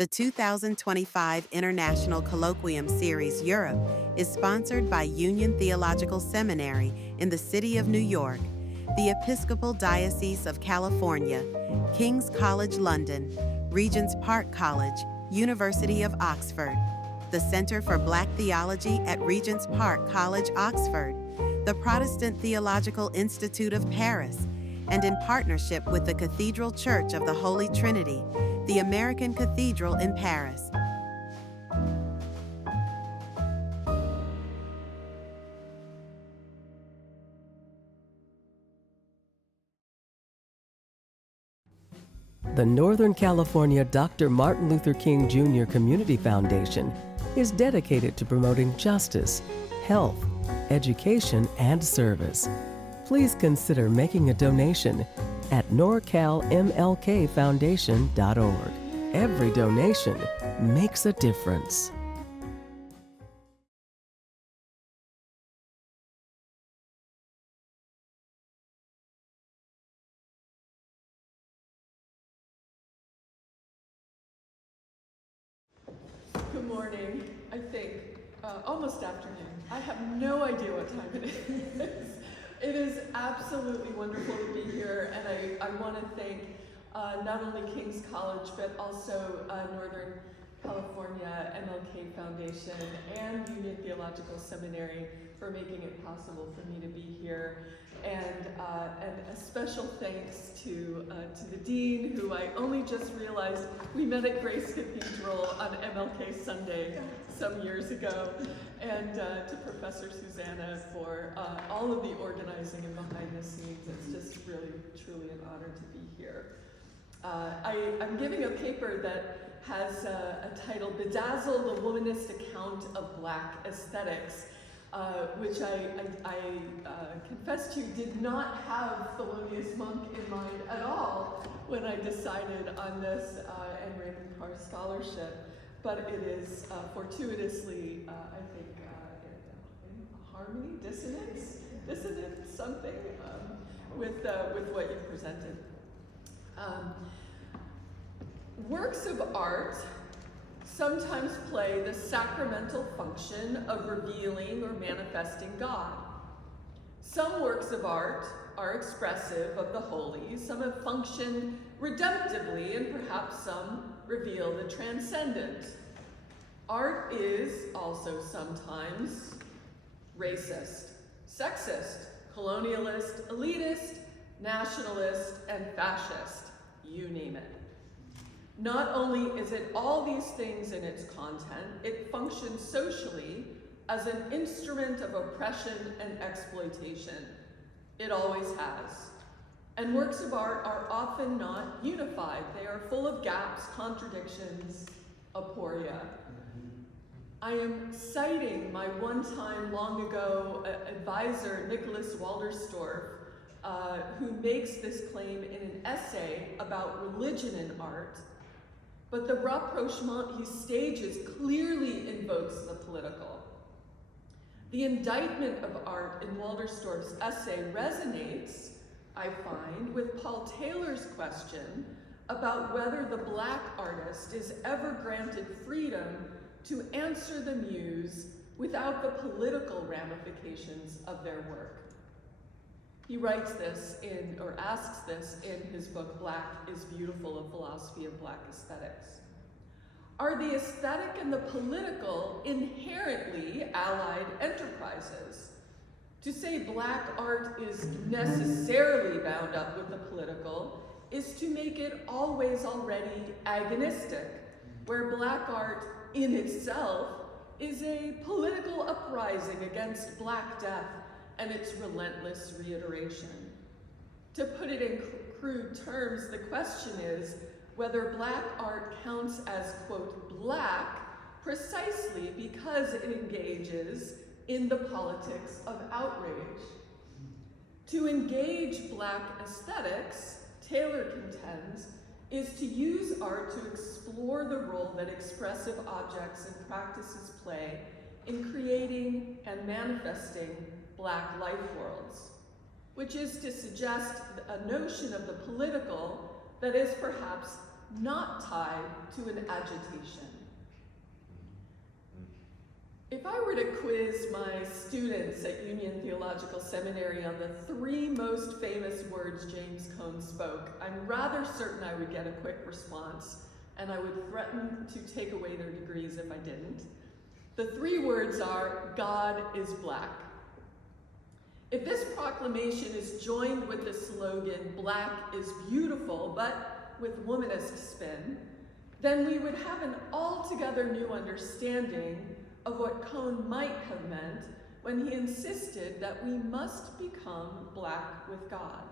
The 2025 International Colloquium Series Europe is sponsored by Union Theological Seminary in the city of New York, the Episcopal Diocese of California, King's College London, Regent's Park College, University of Oxford, the Center for Black Theology at Regent's Park College, Oxford, the Protestant Theological Institute of Paris, and in partnership with the Cathedral Church of the Holy Trinity, the American Cathedral in Paris. The Northern California Dr. Martin Luther King Jr. Community Foundation is dedicated to promoting justice, health, education, and service. Please consider making a donation at NorcalMLKFoundation.org. Every donation makes a difference. Good morning, I think, almost afternoon. I have no idea what time it is. It is absolutely wonderful to be here, and I want to thank not only King's College, but also Northern California MLK Foundation and Union Theological Seminary for making it possible for me to be here. And a special thanks to the Dean, who I only just realized we met at Grace Cathedral on MLK Sunday some years ago, and to Professor Susanna for all of the organizing and behind the scenes. It's just really, truly an honor to be here. I'm giving a paper that has a title, Bedazzle, the Womanist Account of Black Aesthetics, which I confess to did not have Thelonious Monk in mind at all when I decided on this and Raymond Carr Scholarship, but it is fortuitously, I think, in harmony, dissonance something with what you presented. Works of art sometimes play the sacramental function of revealing or manifesting God. Some works of art are expressive of the holy, some have functioned redemptively, and perhaps some reveal the transcendent. Art is also sometimes racist, sexist, colonialist, elitist, nationalist, and fascist, you name it. Not only is it all these things in its content, it functions socially as an instrument of oppression and exploitation. It always has. And works of art are often not unified. They are full of gaps, contradictions, aporia. I am citing my one-time, long ago advisor, Nicholas Walderstorff, who makes this claim in an essay about religion in art. But the rapprochement he stages clearly invokes the political. The indictment of art in Walderstorff's essay resonates, I find, with Paul Taylor's question about whether the Black artist is ever granted freedom to answer the muse without the political ramifications of their work. He writes this or asks this in his book, Black is Beautiful, A Philosophy of Black Aesthetics. Are the aesthetic and the political inherently allied enterprises? To say Black art is necessarily bound up with the political is to make it always already agonistic, where Black art in itself is a political uprising against Black death and its relentless reiteration. To put it in crude terms, the question is whether Black art counts as, quote, Black, precisely because it engages in the politics of outrage. To engage Black aesthetics, Taylor contends, is to use art to explore the role that expressive objects and practices play in creating and manifesting Black life worlds, which is to suggest a notion of the political that is perhaps not tied to an agitation. If I were to quiz my students at Union Theological Seminary on the 3 most famous words James Cone spoke, I'm rather certain I would get a quick response, and I would threaten to take away their degrees if I didn't. The 3 words are, God is black. If this proclamation is joined with the slogan, black is beautiful, but with womanist spin, then we would have an altogether new understanding of what Cone might have meant when he insisted that we must become black with God.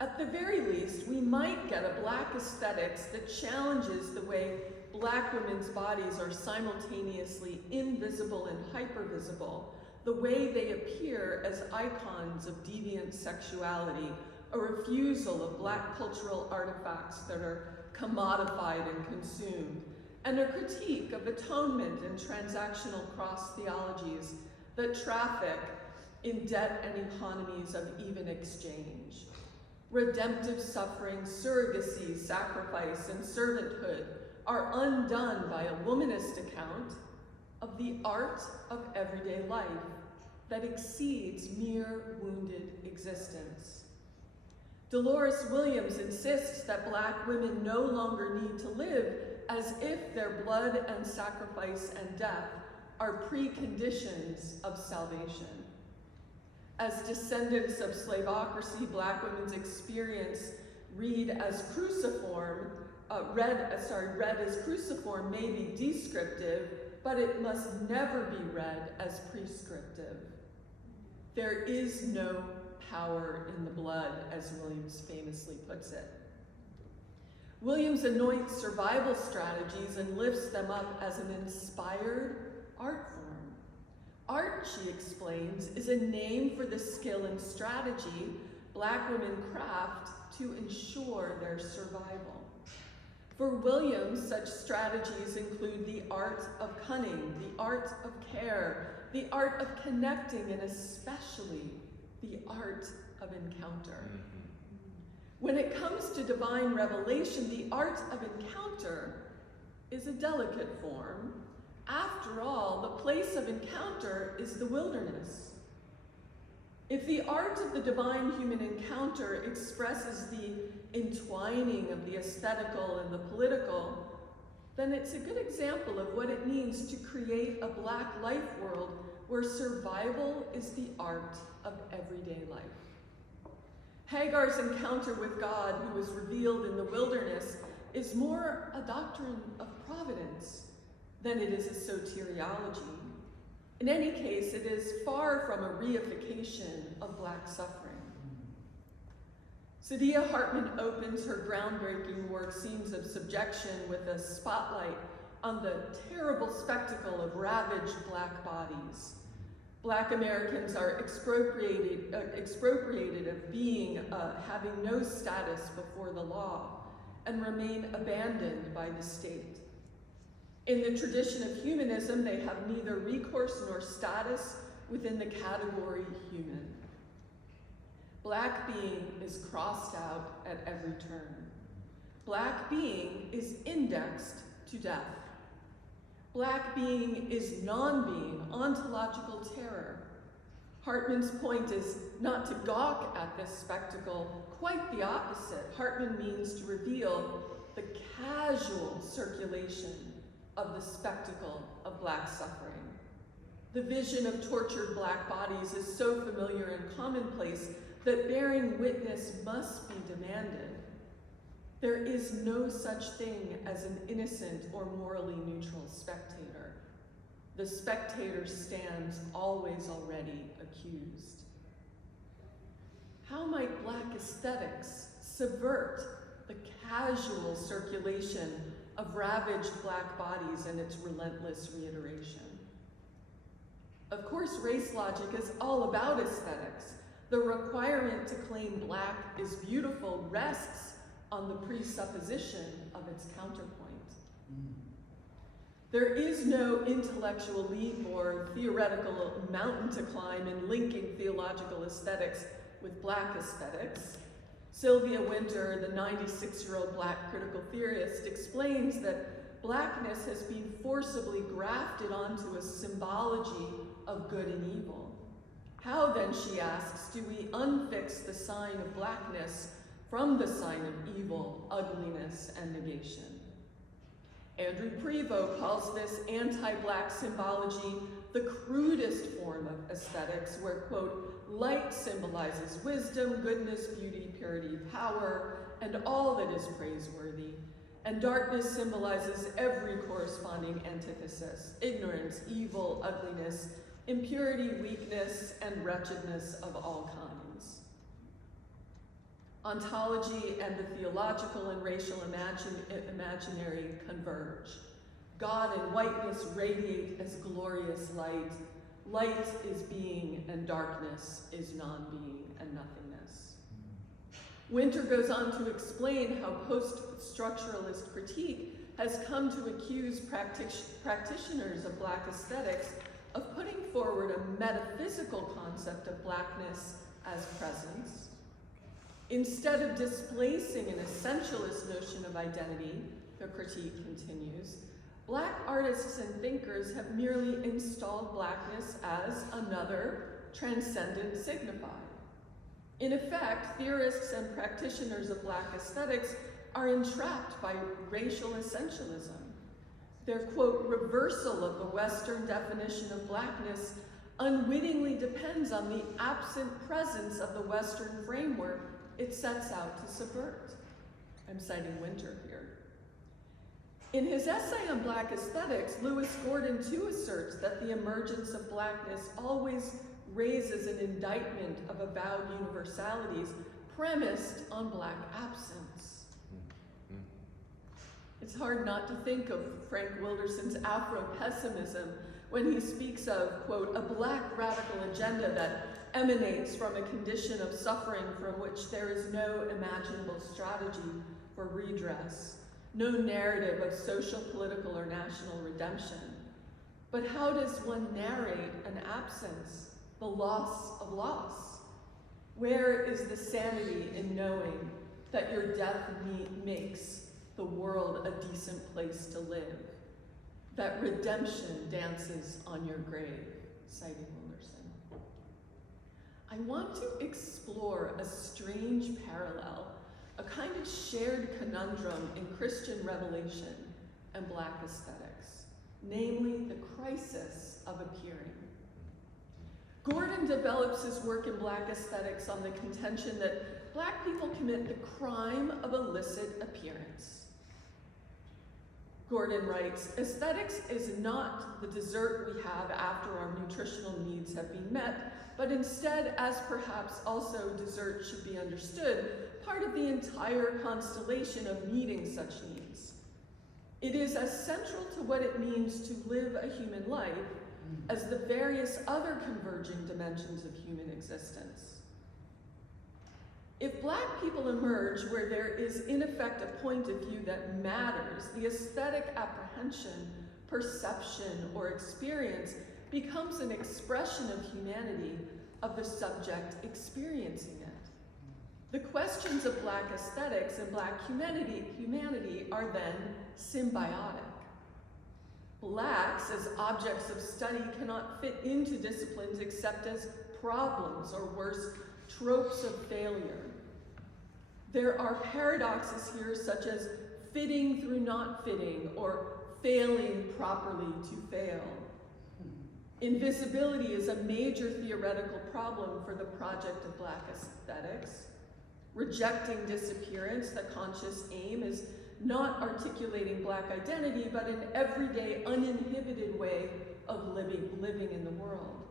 At the very least, we might get a black aesthetics that challenges the way black women's bodies are simultaneously invisible and hypervisible, the way they appear as icons of deviant sexuality, a refusal of black cultural artifacts that are commodified and consumed, and a critique of atonement and transactional cross theologies that traffic in debt and economies of even exchange. Redemptive suffering, surrogacy, sacrifice, and servanthood are undone by a womanist account of the art of everyday life that exceeds mere wounded existence. Dolores Williams insists that black women no longer need to live as if their blood and sacrifice and death are preconditions of salvation. As descendants of slavocracy, black women's experience read as cruciform may be descriptive, but it must never be read as prescriptive. There is no power in the blood, as Williams famously puts it. Williams anoints survival strategies and lifts them up as an inspired art form. Art, she explains, is a name for the skill and strategy black women craft to ensure their survival. For Williams, such strategies include the art of cunning, the art of care, the art of connecting, and especially the art of encounter. When it comes to divine revelation, the art of encounter is a delicate form. After all, the place of encounter is the wilderness. If the art of the divine human encounter expresses the entwining of the aesthetical and the political, then it's a good example of what it means to create a black life world where survival is the art of everyday life. Hagar's encounter with God, who was revealed in the wilderness, is more a doctrine of providence than it is a soteriology. In any case, it is far from a reification of black suffering. Saidiya Hartman opens her groundbreaking work, Scenes of Subjection, with a spotlight on the terrible spectacle of ravaged black bodies. Black Americans are expropriated of being, having no status before the law, and remain abandoned by the state. In the tradition of humanism, they have neither recourse nor status within the category human. Black being is crossed out at every turn. Black being is indexed to death. Black being is non-being, ontological terror. Hartman's point is not to gawk at this spectacle, quite the opposite. Hartman means to reveal the casual circulation of the spectacle of black suffering. The vision of tortured black bodies is so familiar and commonplace that bearing witness must be demanded. There is no such thing as an innocent or morally neutral spectator. The spectator stands always already accused. How might black aesthetics subvert the casual circulation of ravaged black bodies and its relentless reiteration? Of course, race logic is all about aesthetics. The requirement to claim black is beautiful rests on the presupposition of its counterpoint. There is no intellectual leap or theoretical mountain to climb in linking theological aesthetics with black aesthetics. Sylvia Wynter, the 96-year-old Black critical theorist, explains that Blackness has been forcibly grafted onto a symbology of good and evil. How then, she asks, do we unfix the sign of Blackness from the sign of evil, ugliness, and negation? Andrew Prevost calls this anti-Black symbology the crudest form of aesthetics, where, quote, light symbolizes wisdom, goodness, beauty, purity, power, and all that is praiseworthy, and darkness symbolizes every corresponding antithesis, ignorance, evil, ugliness, impurity, weakness, and wretchedness of all kinds. Ontology and the theological and racial imaginary converge. God and whiteness radiate as glorious light. Light is being, and darkness is non-being and nothingness. Wynter goes on to explain how post-structuralist critique has come to accuse practitioners of Black aesthetics of putting forward a metaphysical concept of Blackness as presence, instead of displacing an essentialist notion of identity. The critique continues. Black artists and thinkers have merely installed Blackness as another transcendent signifier. In effect, theorists and practitioners of Black aesthetics are entrapped by racial essentialism. Their, quote, reversal of the Western definition of Blackness unwittingly depends on the absent presence of the Western framework it sets out to subvert. I'm citing Wynter here. In his essay on Black aesthetics, Lewis Gordon too asserts that the emergence of Blackness always raises an indictment of avowed universalities premised on Black absence. It's hard not to think of Frank Wilderson's Afro-pessimism when he speaks of, quote, a Black radical agenda that emanates from a condition of suffering from which there is no imaginable strategy for redress, no narrative of social, political, or national redemption. But how does one narrate an absence, the loss of loss? Where is the sanity in knowing that your death makes the world a decent place to live, that redemption dances on your grave, citing Wilderson? I want to explore a strange parallel, a kind of shared conundrum in Christian revelation and Black aesthetics, namely the crisis of appearing. Gordon develops his work in Black aesthetics on the contention that Black people commit the crime of illicit appearance. Gordon writes, aesthetics is not the dessert we have after our nutritional needs have been met, but instead, as perhaps also dessert should be understood, part of the entire constellation of meeting such needs. It is as central to what it means to live a human life as the various other converging dimensions of human existence. If Black people emerge where there is in effect a point of view that matters, the aesthetic apprehension, perception, or experience becomes an expression of humanity, of the subject experiencing it. The questions of Black aesthetics and Black humanity are then symbiotic. Blacks as objects of study cannot fit into disciplines except as problems, or worse, tropes of failure. There are paradoxes here such as fitting through not fitting, or failing properly to fail. Invisibility is a major theoretical problem for the project of Black aesthetics. Rejecting disappearance, the conscious aim is not articulating Black identity, but an everyday, uninhibited way of living in the world.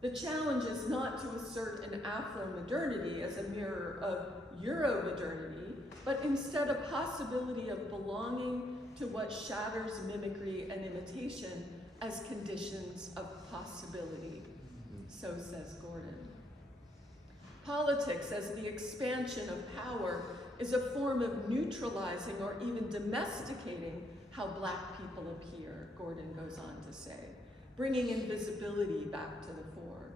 The challenge is not to assert an Afro-modernity as a mirror of Euro-modernity, but instead a possibility of belonging to what shatters mimicry and imitation as conditions of possibility. So says Gordon. Politics as the expansion of power is a form of neutralizing or even domesticating how Black people appear, Gordon goes on to say, bringing invisibility back to the fore.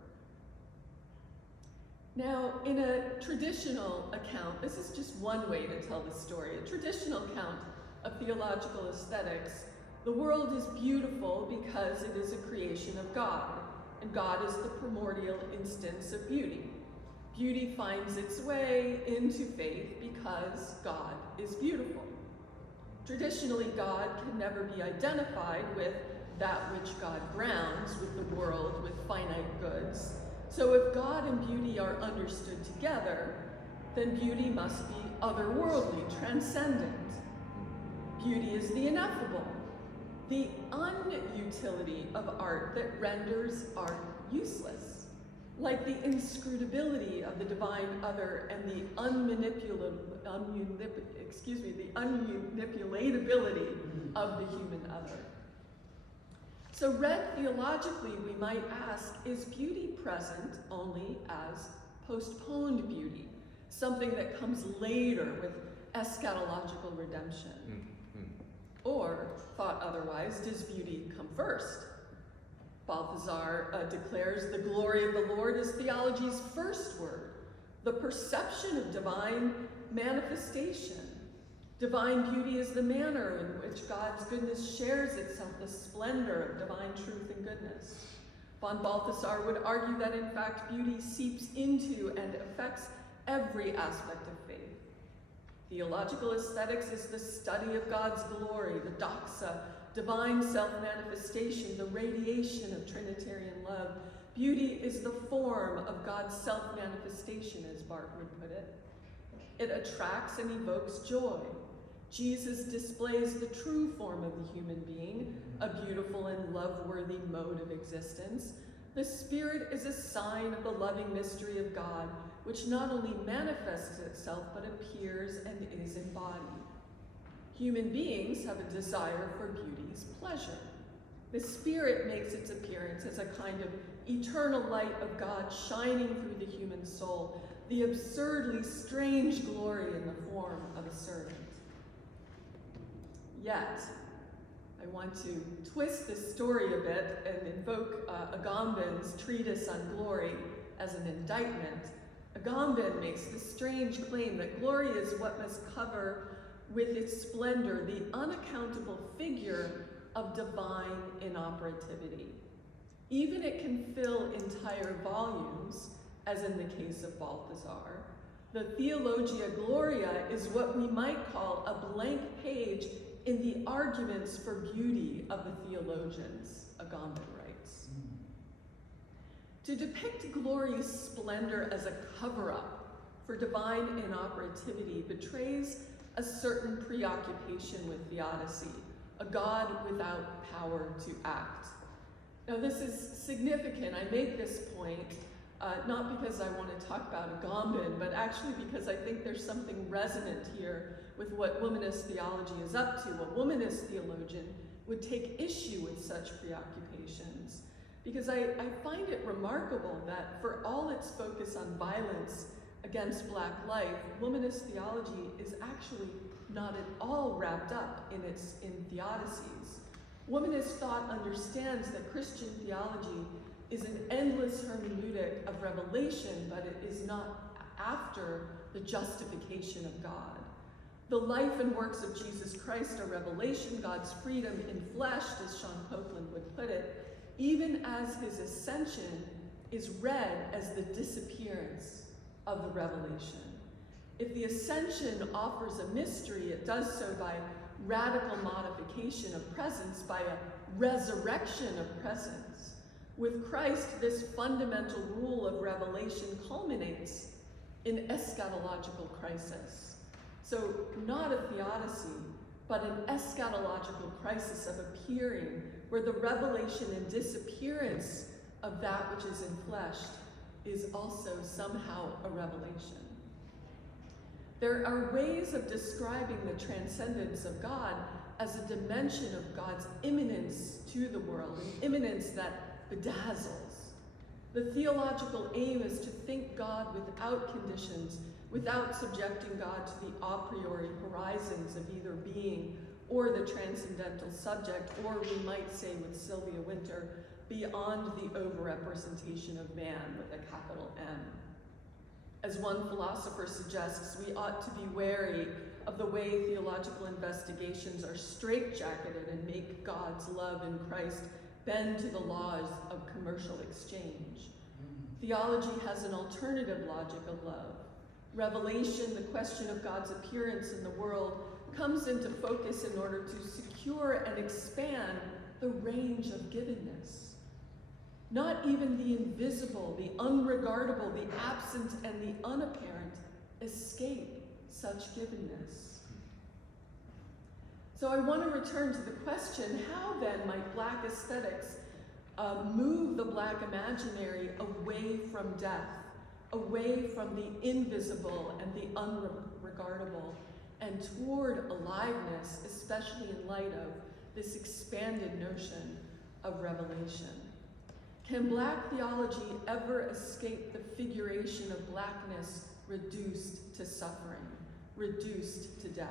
Now, in a traditional account, this is just one way to tell the story, a traditional account of theological aesthetics, the world is beautiful because it is a creation of God, and God is the primordial instance of beauty. Beauty finds its way into faith because God is beautiful. Traditionally, God can never be identified with that which God grounds, with the world, with finite goods. So if God and beauty are understood together, then beauty must be otherworldly, transcendent. Beauty is the ineffable, the unutility of art that renders art useless, like the inscrutability of the divine other and the unmanipulatability of the human other. So read theologically, we might ask, is beauty present only as postponed beauty, something that comes later with eschatological redemption? Or, thought otherwise, does beauty come first? Balthasar declares the glory of the Lord is theology's first word, the perception of divine manifestation. Divine beauty is the manner in which God's goodness shares itself, the splendor of divine truth and goodness. Von Balthasar would argue that in fact beauty seeps into and affects every aspect of faith. Theological aesthetics is the study of God's glory, the doxa, divine self-manifestation, the radiation of Trinitarian love. Beauty is the form of God's self-manifestation, as Barth would put it. It attracts and evokes joy. Jesus displays the true form of the human being, a beautiful and love-worthy mode of existence. The Spirit is a sign of the loving mystery of God, which not only manifests itself, but appears and is embodied. Human beings have a desire for beauty's pleasure. The Spirit makes its appearance as a kind of eternal light of God shining through the human soul, the absurdly strange glory in the form of a servant. Yet, I want to twist this story a bit and invoke Agamben's treatise on glory as an indictment. Agamben makes the strange claim that glory is what must cover with its splendor the unaccountable figure of divine inoperativity. Even it can fill entire volumes, as in the case of Balthasar. The Theologia Gloria is what we might call a blank page in the arguments for beauty of the theologians, Agamben writes. To depict glory's splendor as a cover-up for divine inoperativity betrays a certain preoccupation with theodicy, a God without power to act. Now this is significant. I make this point not because I want to talk about Agamben, but actually because I think there's something resonant here with what womanist theology is up to. A womanist theologian would take issue with such preoccupations, because I find it remarkable that for all its focus on violence against Black life, womanist theology is actually not at all wrapped up in theodicies. Womanist thought understands that Christian theology is an endless hermeneutic of revelation, but it is not after the justification of God. The life and works of Jesus Christ are revelation, God's freedom enfleshed, as Sean Copeland would put it, even as his ascension is read as the disappearance of the revelation. If the ascension offers a mystery, it does so by radical modification of presence, by a resurrection of presence. With Christ, this fundamental rule of revelation culminates in eschatological crisis. So not a theodicy, but an eschatological crisis of appearing, where the revelation and disappearance of that which is enfleshed is also somehow a revelation. There are ways of describing the transcendence of God as a dimension of God's immanence to the world, an immanence that bedazzles. The theological aim is to think God without conditions, without subjecting God to the a priori horizons of either being or the transcendental subject, or we might say with Sylvia Wynter, beyond the overrepresentation of man with a capital M. As one philosopher suggests, we ought to be wary of the way theological investigations are straitjacketed and make God's love in Christ bend to the laws of commercial exchange. Theology has an alternative logic of love. Revelation, the question of God's appearance in the world, comes into focus in order to secure and expand the range of givenness. Not even the invisible, the unregardable, the absent, and the unapparent escape such givenness. So I want to return to the question, how then might Black aesthetics move the Black imaginary away from death, away from the invisible and the unregardable, and toward aliveness, especially in light of this expanded notion of revelation? Can Black theology ever escape the figuration of Blackness reduced to suffering, reduced to death?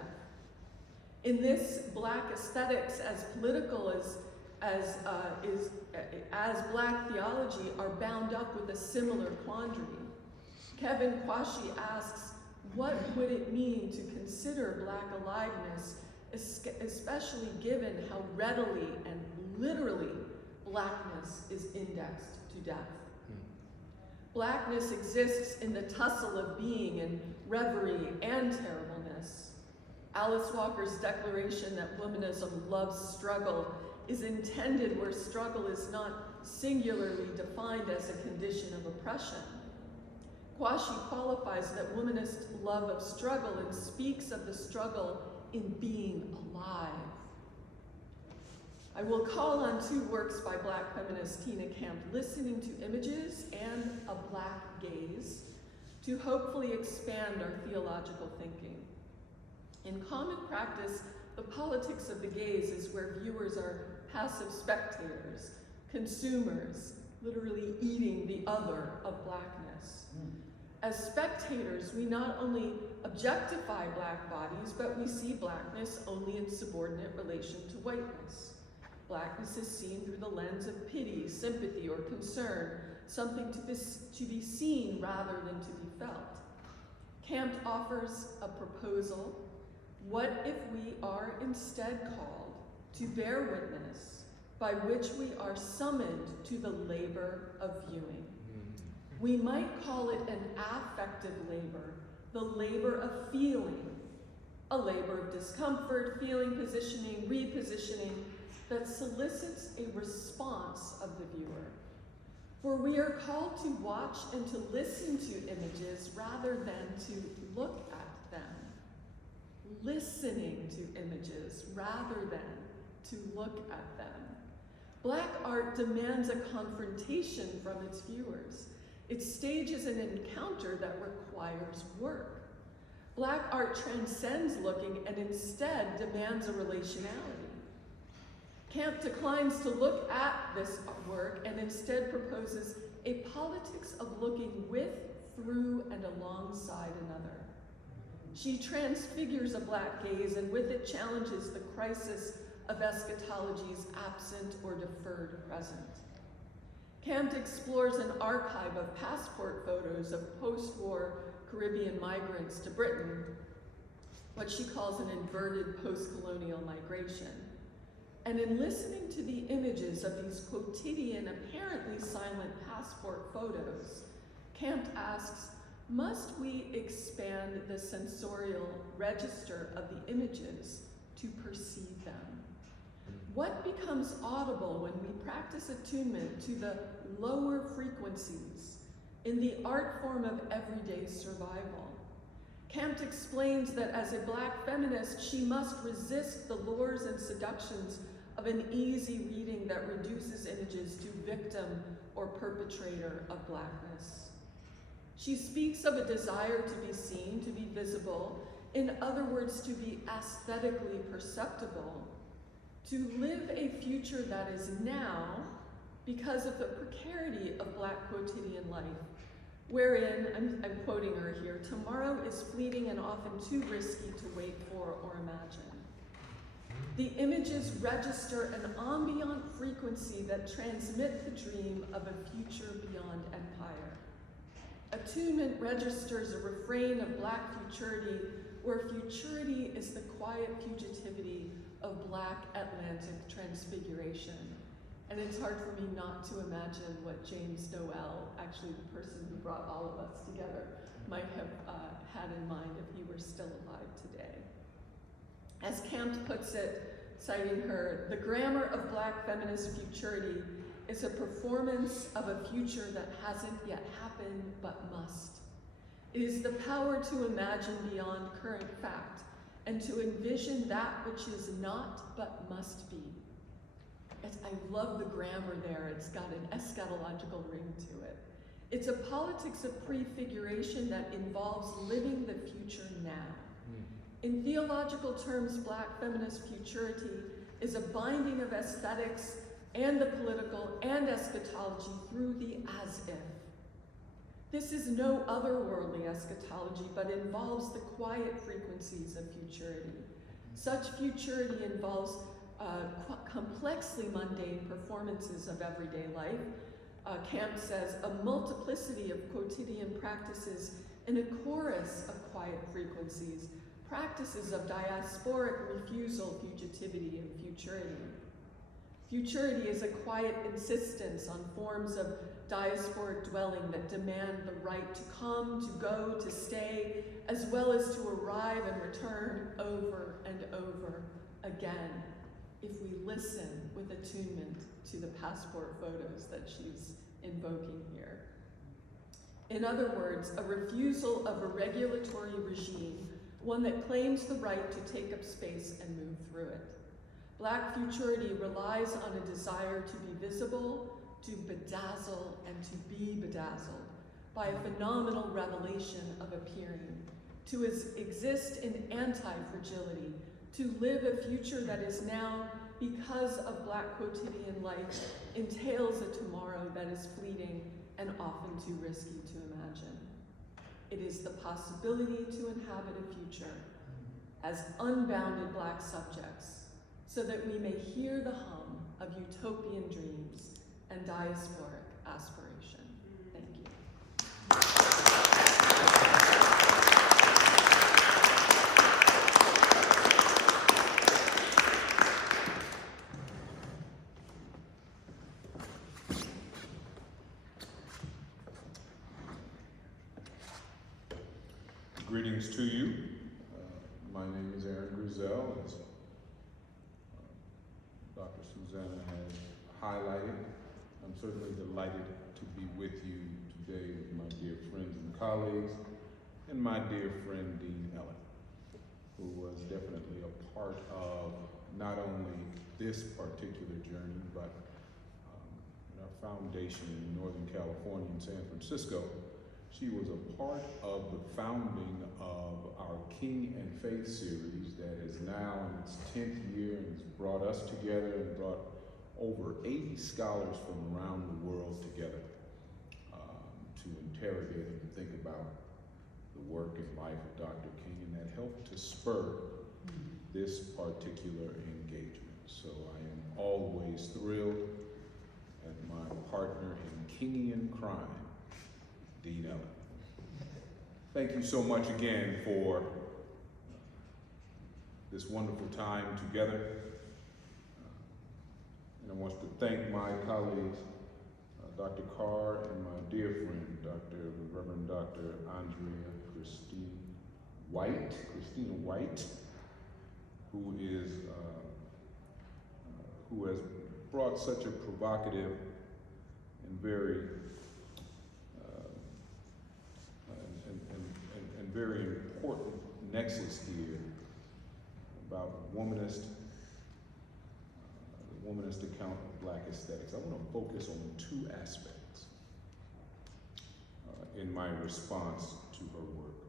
In this, Black aesthetics, as political as Black theology, are bound up with a similar quandary. Kevin Kwashi asks, what would it mean to consider Black aliveness, especially given how readily and literally Blackness is indexed to death? Blackness exists in the tussle of being and reverie and terribleness. Alice Walker's declaration that womanism loves struggle is intended where struggle is not singularly defined as a condition of oppression. Kwashi qualifies that womanist love of struggle and speaks of the struggle in being alive. I will call on two works by Black feminist Tina Camp, Listening to Images and A Black Gaze, to hopefully expand our theological thinking. In common practice, the politics of the gaze is where viewers are passive spectators, consumers, literally eating the other of Blackness. As spectators, we not only objectify Black bodies, but we see Blackness only in subordinate relation to whiteness. Blackness is seen through the lens of pity, sympathy, or concern, something to be seen rather than to be felt. Camp offers a proposal. What if we are instead called to bear witness, by which we are summoned to the labor of viewing? We might call it an affective labor, the labor of feeling, a labor of discomfort, feeling, positioning, repositioning, that solicits a response of the viewer. For we are called to watch and to listen to images rather than to look at them. Listening to images rather than to look at them. Black art demands a confrontation from its viewers. It stages an encounter that requires work. Black art transcends looking and instead demands a relationality. Camp declines to look at this work and instead proposes a politics of looking with, through, and alongside another. She transfigures a Black gaze and with it challenges the crisis of eschatology's absent or deferred present. Camp explores an archive of passport photos of post-war Caribbean migrants to Britain, what she calls an inverted post-colonial migration. And in listening to the images of these quotidian, apparently silent passport photos, Camp asks, must we expand the sensorial register of the images to perceive them? What becomes audible when we practice attunement to the lower frequencies in the art form of everyday survival? Camp explains that as a Black feminist, she must resist the lures and seductions of an easy reading that reduces images to victim or perpetrator of Blackness. She speaks of a desire to be seen, to be visible, in other words, to be aesthetically perceptible, to live a future that is now because of the precarity of Black quotidian life, wherein, I'm quoting her here, tomorrow is fleeting and often too risky to wait for or imagine. The images register an ambient frequency that transmit the dream of a future beyond empire, Attunement registers a refrain of Black futurity, where futurity is the quiet fugitivity of Black Atlantic transfiguration. And it's hard for me not to imagine what James Noel, actually the person who brought all of us together, might have had in mind if he were still alive today. As Campt puts it, citing her, the grammar of Black feminist futurity is a performance of a future that hasn't yet happened but must. It is the power to imagine beyond current fact and to envision that which is not but must be. I love the grammar there. It's got an eschatological ring to it. It's a politics of prefiguration that involves living the future now. In theological terms, Black feminist futurity is a binding of aesthetics and the political and eschatology through the as-if. This is no otherworldly eschatology, but involves the quiet frequencies of futurity. Such futurity involves complexly mundane performances of everyday life. Campt says, a multiplicity of quotidian practices in a chorus of quiet frequencies, practices of diasporic refusal, fugitivity, and futurity. Futurity is a quiet insistence on forms of diasporic dwelling that demand the right to come, to go, to stay, as well as to arrive and return over and over again, if we listen with attunement to the passport photos that she's invoking here. In other words, a refusal of a regulatory regime, one that claims the right to take up space and move through it. Black futurity relies on a desire to be visible, to bedazzle, and to be bedazzled by a phenomenal revelation of appearing, to exist in anti-fragility, to live a future that is now, because of Black quotidian life, entails a tomorrow that is fleeting and often too risky to imagine. It is the possibility to inhabit a future as unbounded Black subjects, so that we may hear the hum of utopian dreams and diasporic aspiration. Thank you. Greetings to you. My name is Aaron Grizzell. As Dr. Susanna has highlighted, I'm certainly delighted to be with you today with my dear friends and colleagues, and my dear friend Dean Ellen, who was definitely a part of not only this particular journey, but in our foundation in Northern California in San Francisco. She was a part of the founding of our King and Faith series that is now in its 10th year and has brought us together and brought over 80 scholars from around the world together to interrogate and think about the work and life of Dr. King, and that helped to spur this particular engagement. So I am always thrilled at my partner in Kingian crime, Dean Ellen. Thank you so much again for this wonderful time together. And I want to thank my colleagues, Dr. Carr and my dear friend, Reverend Dr. Andrea Christina White, who has brought such a provocative and very very important nexus here about the womanist account of Black aesthetics. I want to focus on two aspects in my response to her work.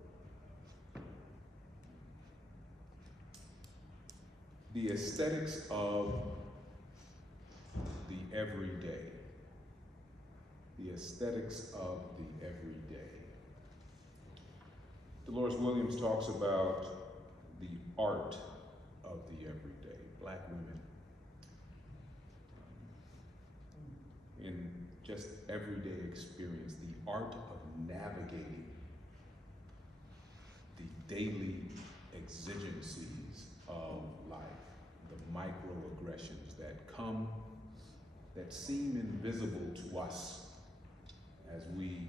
The aesthetics of the everyday. The aesthetics of the everyday. Dolores Williams talks about the art of the everyday, Black women. In just everyday experience, the art of navigating the daily exigencies of life, the microaggressions that come, that seem invisible to us as we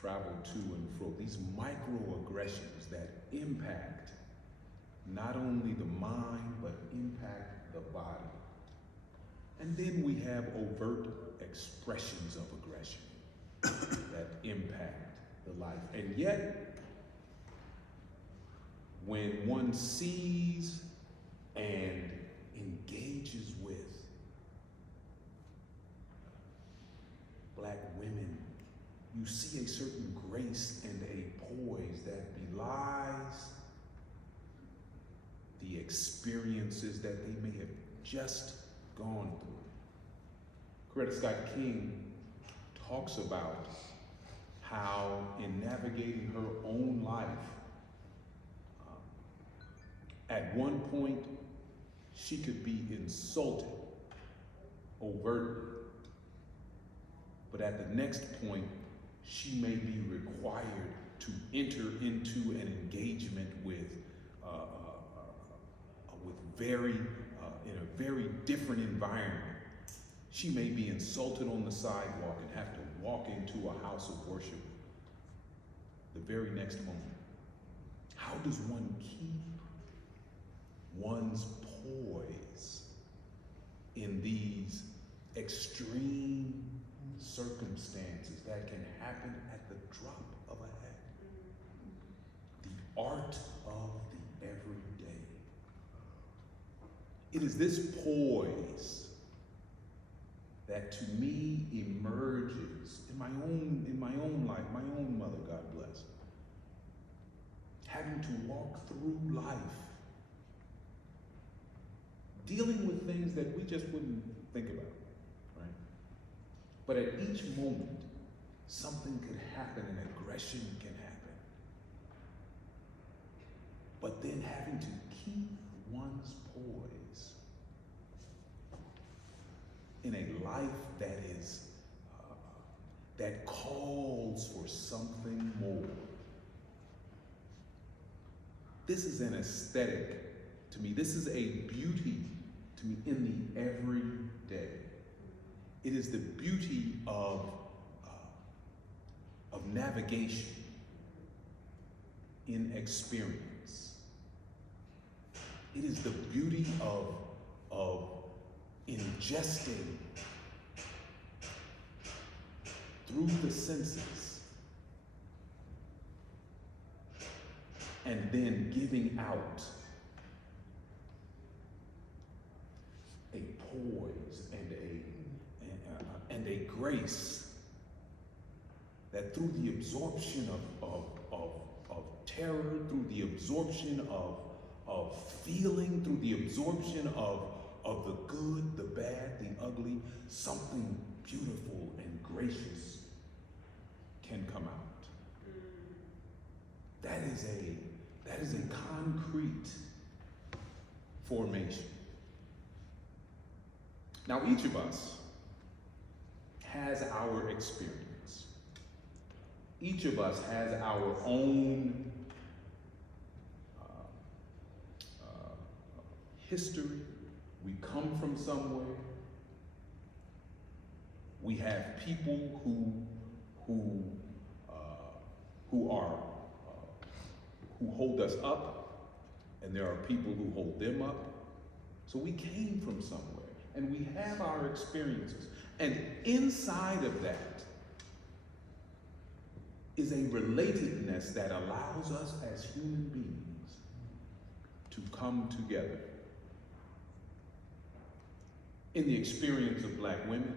travel to and fro, these microaggressions that impact not only the mind, but impact the body. And then we have overt expressions of aggression that impact the life. And yet, when one sees and engages with Black women, you see a certain grace and a poise that belies the experiences that they may have just gone through. Coretta Scott King talks about how in navigating her own life, at one point she could be insulted overtly, but at the next point she may be required to enter into an engagement with in a very different environment. She may be insulted on the sidewalk and have to walk into a house of worship the very next moment. How does one keep one's poise in these extreme circumstances that can happen at the drop of a hat? The art of the everyday. It is this poise that to me emerges in my own life, my own mother, God bless, having to walk through life, dealing with things that we just wouldn't think about, right? But at each moment, something could happen, an aggression can happen. But then having to keep one's poise in a life that is, that calls for something more. This is an aesthetic to me. This is a beauty to me in the everyday. It is the beauty of navigation in experience. It is the beauty of ingesting through the senses and then giving out a poise and a grace that through the absorption of terror, through the absorption of feeling, through the absorption of the good, the bad, the ugly, something beautiful and gracious can come out. That is a concrete formation. Now, each of us has our experience. Each of us has our own history. We come from somewhere. We have people who hold us up, and there are people who hold them up. So we came from somewhere, and we have our experiences. And inside of that is a relatedness that allows us as human beings to come together. In the experience of Black women,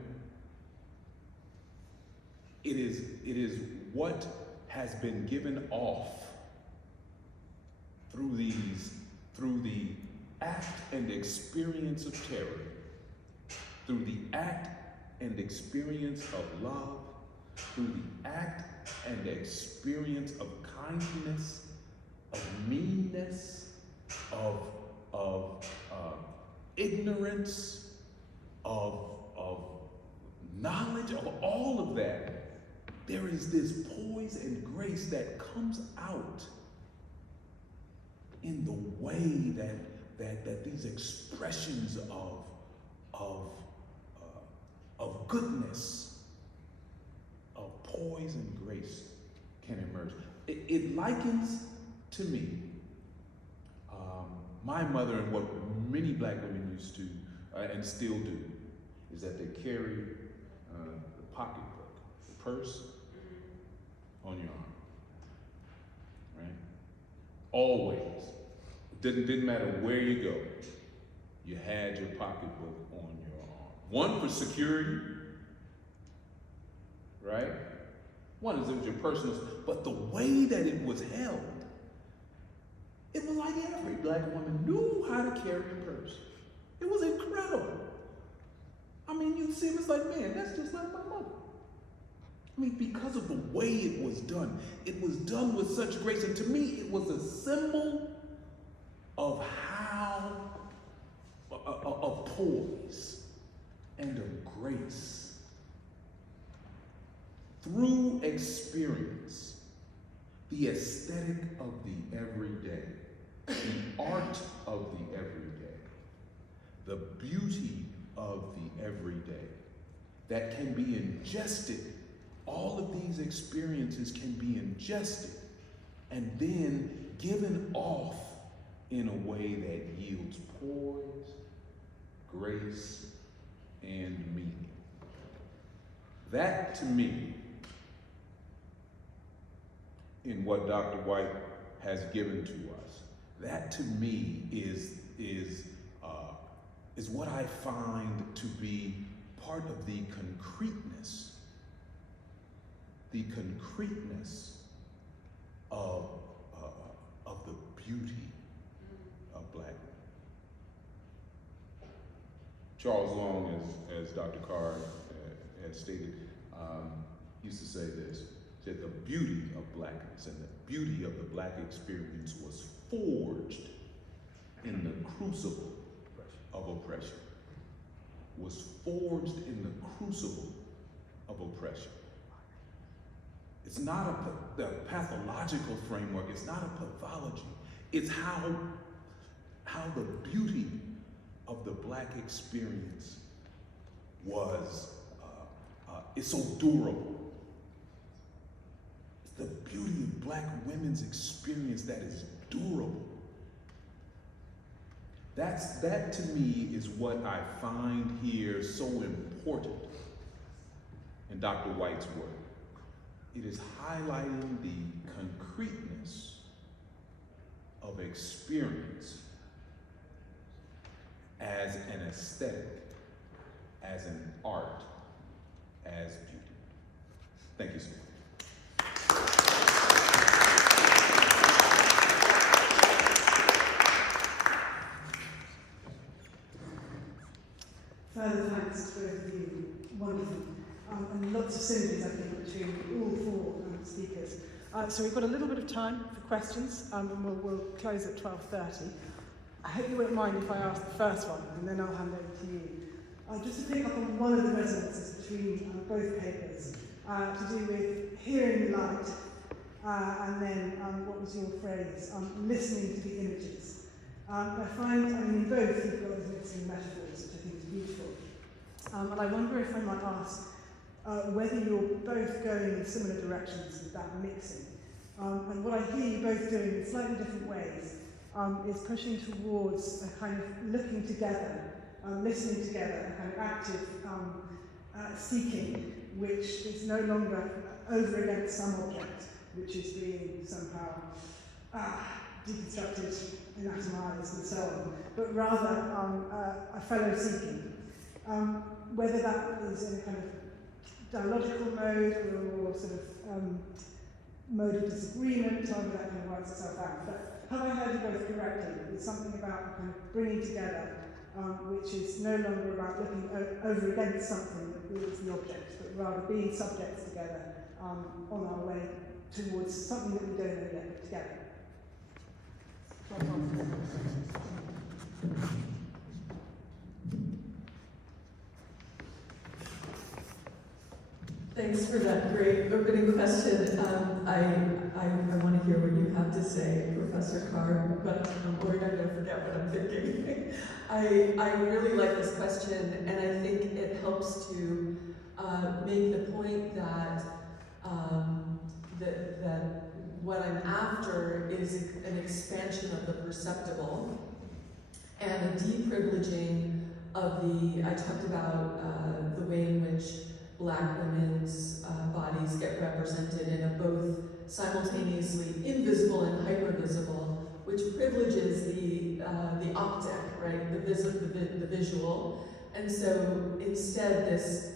it is what has been given off through the act and experience of terror, through the act and experience of love, through the act and experience of kindness, of meanness, of ignorance, of knowledge of all of that, there is this poise and grace that comes out in the way that these expressions of goodness, of poise and grace can emerge. It likens to me my mother, and what many black women used to and still do, is that they carry the pocketbook, the purse, on your arm, right? Always. It didn't matter where you go, you had your pocketbook on your arm. One for security, right? One is it was your personal, but the way that it was held, it was like every black woman knew how to carry a purse. It was incredible. I mean, you see, it was like, man, that's just like my mother. I mean, because of the way it was done with such grace. And to me, it was a symbol of of poise and of grace. Through experience, the aesthetic of the everyday, the art of the everyday, the beauty of the everyday that can be ingested. All of these experiences can be ingested and then given off in a way that yields poise, grace, and meaning. That, to me, in what Dr. White has given to us, that to me is what I find to be part of the concreteness of the beauty of black women. Charles Long, as Dr. Carr has stated, used to say this, said the beauty of blackness and the beauty of the black experience was forged in the crucible of oppression. Was forged in the crucible of oppression. It's not the pathological framework, it's not a pathology. It's how the beauty of the black experience is so durable. It's the beauty of black women's experience that is durable. That to me is what I find here so important in Dr. White's work. It is highlighting the concreteness of experience as an aesthetic, as an art, as beauty. Thank you so much. Further thanks to both of you. Wonderful. And lots of synergies, I think, between all four speakers. So we've got a little bit of time for questions, and we'll close at 12:30. I hope you won't mind if I ask the first one, and then I'll hand over to you. Just to pick up on one of the resonances between both papers, to do with hearing the light, and then what was your phrase? Listening to the images. I find, in both you've got these mixing metaphors, which I think is beautiful. And I wonder if I might ask whether you're both going in similar directions with that mixing. And what I hear you both doing in slightly different ways is pushing towards a kind of looking together, listening together, a kind of active seeking, which is no longer over against some object, which is being somehow deconstructed, anatomized, and so on, but rather a fellow seeking. Whether that is in a kind of dialogical mode or a more sort of mode of disagreement, however that kind of works itself out. But have I heard you both correctly? It's something about kind of bringing together, which is no longer about looking over against something that is the object, but rather being subjects together on our way towards something that we don't know yet, but together. Thanks for that great opening question. I want to hear what you have to say, Professor Carr, but I'm worried I'm going to forget what I'm thinking. I really like this question, and I think it helps to make the point that that what I'm after is an expansion of the perceptible and a deprivileging of I talked about the way in which Black women's bodies get represented in a both simultaneously invisible and hypervisible, which privileges the optic, right, the visual. And so instead, this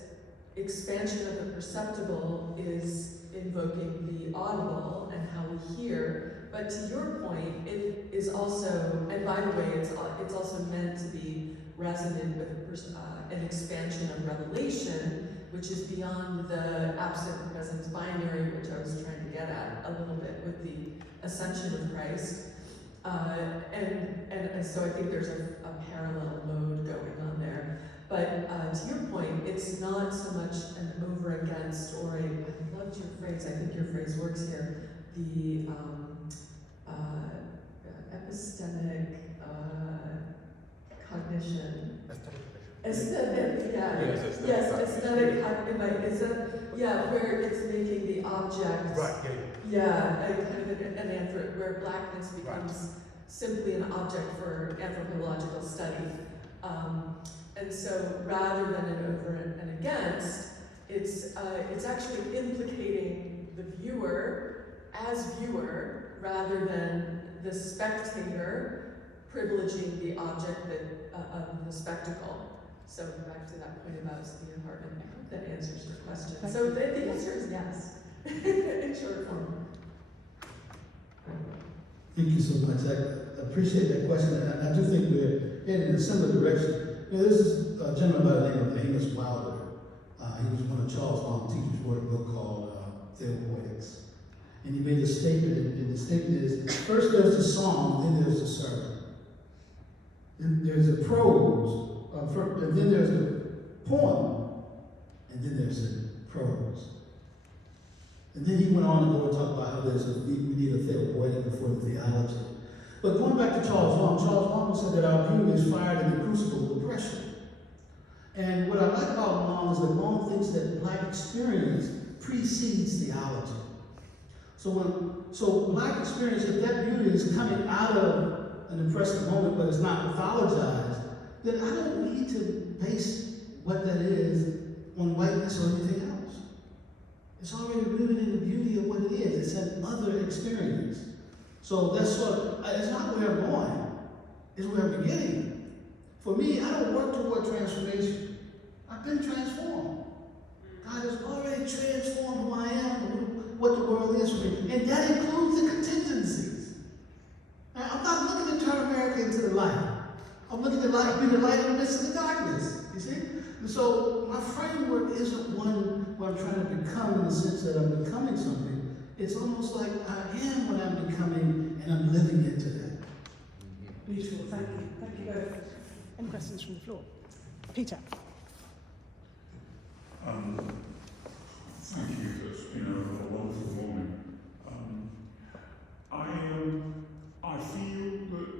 expansion of the perceptible is invoking the audible and how we hear. But to your point, it is also, and by the way, it's also meant to be resonant with an expansion of revelation, which is beyond the absent presence binary, which I was trying to get at a little bit with the ascension of Christ. And so I think there's a parallel mode going on there. But to your point, it's not so much an over against or I loved your phrase, I think your phrase works here, the epistemic cognition. Aesthetic, yeah. Yes, aesthetic cognition. Is that, yeah, where it's making the object. Right, yeah. Yeah, kind of an where blackness becomes simply an object for anthropological study. And so rather than an over and against, it's actually implicating the viewer as viewer rather than the spectator privileging the object of the spectacle. So back to that point about Stephen Hartman, I hope that answers your question. So the answer is yes, in short form. Thank you so much. I appreciate that question, and I do think we're heading in a similar direction. You know, this is a gentleman by the name of Amos Wilder. He was one of Charles Long teachers, wrote a book called Theology. And he made a statement, and the statement is, first there's the song, then there's the sermon. Then there's the prose, and then there's the poem, and then there's the prose. And then he went on to go and talk about how we need a theopoetic before the theology. But going back to Charles Long said that our view is fired in the crucible of oppression. And what I like about Long is that Long thinks that Black experience precedes theology. So Black experience, if that beauty is coming out of an oppressive moment, but it's not mythologized, then I don't need to base what that is on whiteness or anything else. It's already rooted in the beauty of what it is. It's an other experience. So that's it's not where I'm going, it's where I'm beginning. For me, I don't work toward transformation. I've been transformed. God has already transformed who I am and what the world is for me. And that includes the contingencies. Now, I'm not looking to turn America into the light. I'm looking to be the light in the midst of the darkness, you see? And so my framework isn't one where I'm trying to become in the sense that I'm becoming something. It's almost like I am what I'm becoming, and I'm living into that. Beautiful, thank you. Thank you both. Any questions from the floor? Peter. Thank you. It's been a wonderful morning. I feel that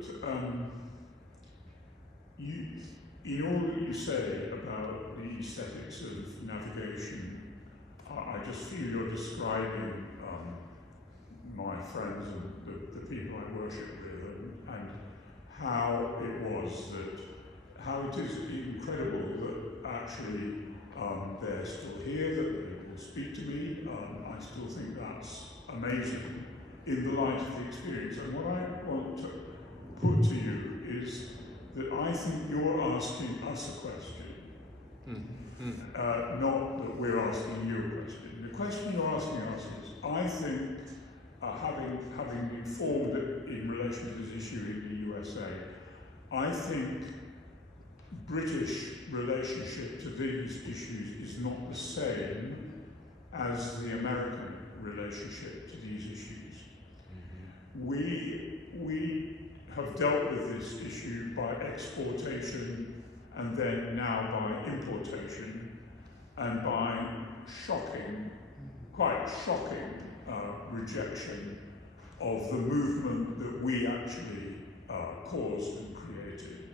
in all that you say about the aesthetics of navigation, I just feel you're describing my friends and the people I worship with, and how it is incredible that actually they're still here, that they will speak to me. I still think that's amazing in the light of the experience. And what I want to put to you is that I think you're asking us a question, not that we're asking you a question. The question you're asking us is, I think, having been formed in relation to this issue in the USA, I think British relationship to these issues is not the same as the American relationship to these issues. We have dealt with this issue by exportation and then now by importation, and by shocking rejection of the movement that we actually caused and created.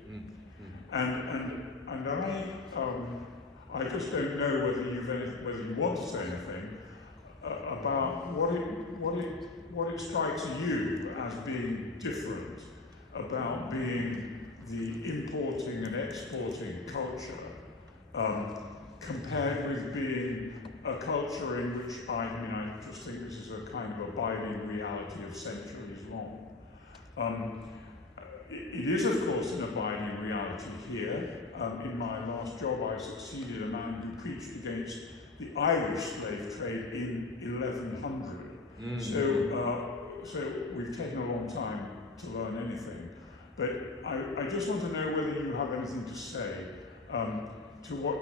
And I just don't know whether you want to say anything about what it strikes you as being different about being the importing and exporting culture compared with being a culture in which I just think this is a kind of abiding reality of centuries long. It is, of course, an abiding reality here. In my last job, I succeeded a man who preached against the Irish slave trade in 1100. So we've taken a long time to learn anything. But I just want to know whether you have anything to say to what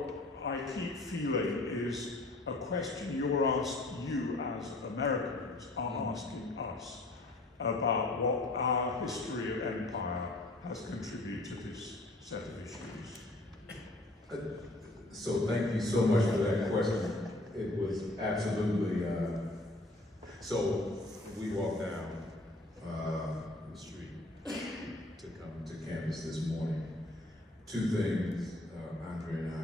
I keep feeling is a question you as Americans are asking us about what our history of empire has contributed to this set of issues. So thank you so much for that question. It was absolutely, so we walked down the street to come to campus this morning. Two things Andrea and I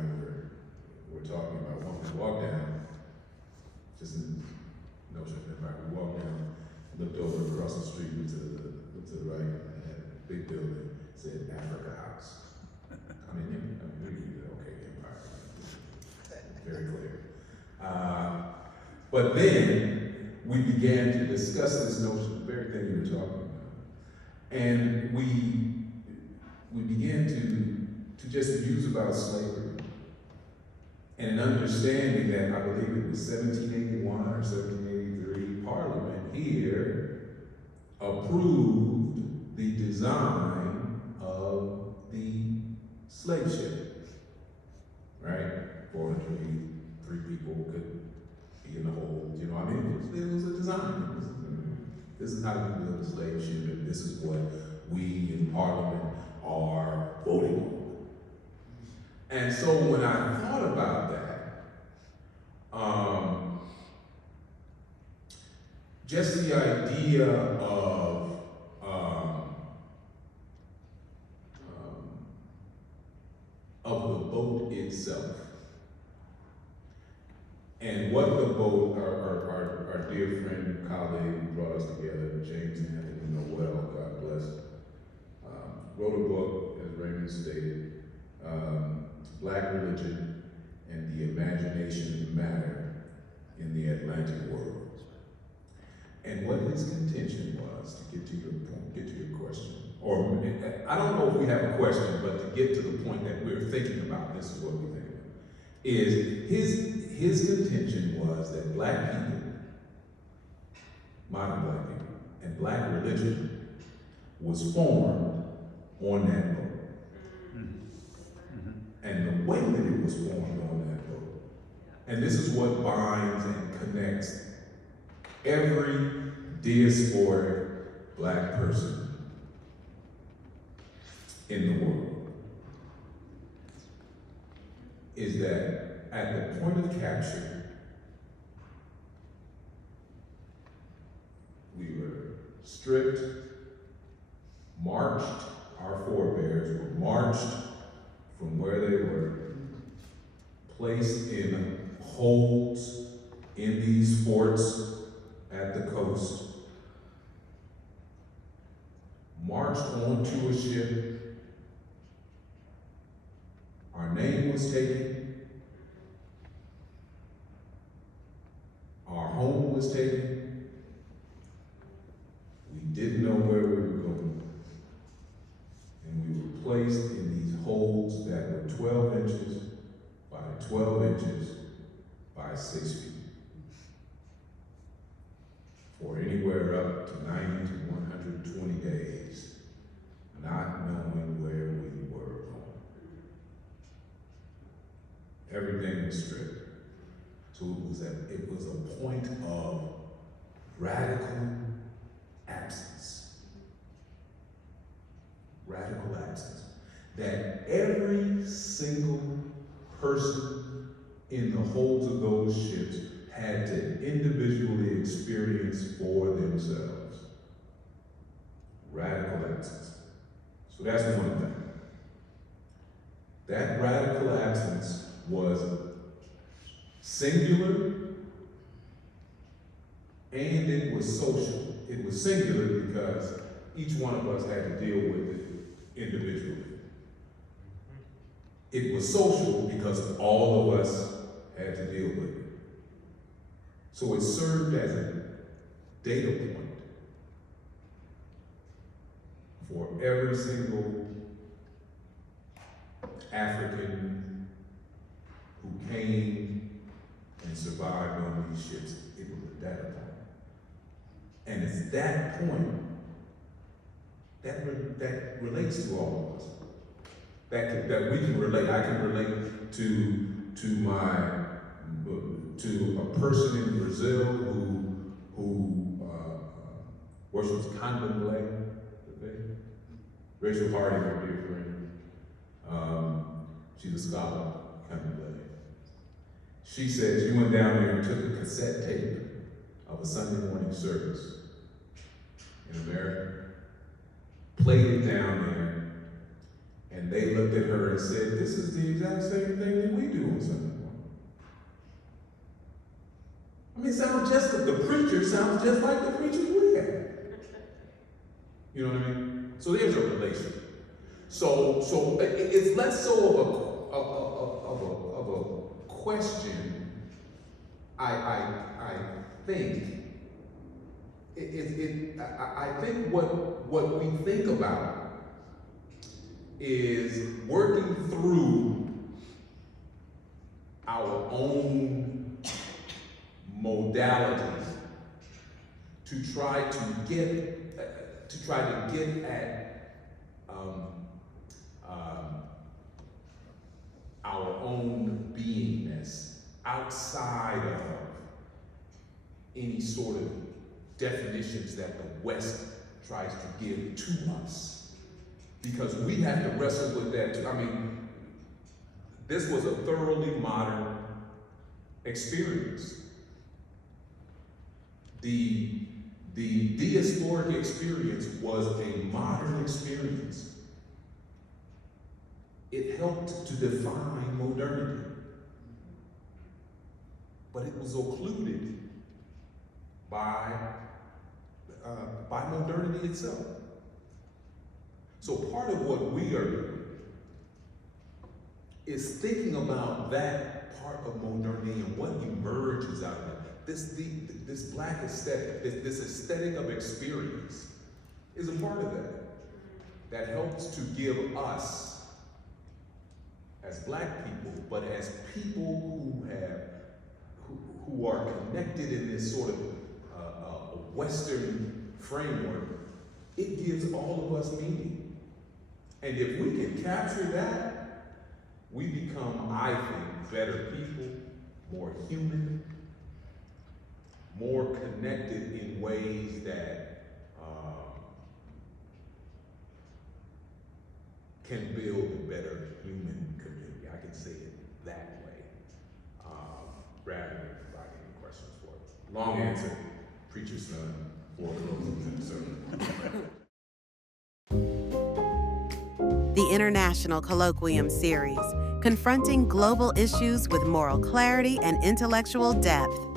were talking about. One, we walked down, just in notion of empire, we walked down, looked over across the street, looked to the right, and had a big building, said Africa House. We knew that, okay, empire, very clear. But then we began to discuss this notion, the very thing you were talking about, and we began to just muse about slavery, and an understanding that I believe it was 1781 or 1783, Parliament here approved the design of the slave ship, right? 403 people could be in the hold, it was a design. This is how you build a slave ship, and this is what we in Parliament are voting on. And so when I thought about that, just the idea of the boat itself, and what the boat, our dear friend and colleague who brought us together, James Anthony Noel, God bless, wrote a book, as Raymond stated, Black Religion and the Imagination Matter in the Atlantic World. And what his contention was, to get to your point, get to your question, or I don't know if we have a question, but to get to the point that we're thinking about, this is what we think about, is his contention was that black people, modern black people, and black religion was formed on that boat. And the way that it was formed on that boat, and this is what binds and connects every diasporic black person in the world, is that at the point of capture, we were stripped, marched, our forebears were marched from where they were, placed in holds in these forts at the coast, marched onto a ship, our name was taken, our home was taken, we didn't know where we were going, and we were placed in these holds that were 12 inches by 12 inches by 6 feet. For anywhere up to 90 to 120 days, not knowing where we were going. Everything was stripped. So it was a point of radical absence. Radical absence. That every single person in the holds of those ships had to individually experience for themselves. Radical absence. So that's one thing. That radical absence was singular and it was social. It was singular because each one of us had to deal with it individually. It was social because all of us had to deal with it. So it served as a data point for every single African who came and survived on these ships. It was a data point. And it's that point that relates to all of us. That we can relate. I can relate to a person in Grizzell who worships contemplate. Rachel Hardy, my dear friend, she's a scholar, contemplate. She said she went down there and took a cassette tape of a Sunday morning service in America, played it down there, and they looked at her and said, "This is the exact same thing that we do on Sunday morning." I mean, the preacher sounds just like the preachers we have. You know what I mean? So there's a relation. So it's less so of a question. I think. I think what we think about is working through our own modalities to try to get at our own beingness outside of any sort of definitions that the West tries to give to us. Because we have to wrestle with that too. I mean, this was a thoroughly modern experience. The diasporic experience was a modern experience. It helped to define modernity. But it was occluded by modernity itself. So part of what we are doing is thinking about that part of modernity and what emerges out of it. This black aesthetic, this aesthetic of experience is a part of that helps to give us, as black people, but as people who are connected in this sort of Western framework, it gives all of us meaning. And if we can capture that, we become, I think, better people, more human, more connected in ways that can build a better human community. I can say it that way, rather than provide any questions for it. Long answer, preacher's son, for closing sermon. The International Colloquium series, confronting global issues with moral clarity and intellectual depth.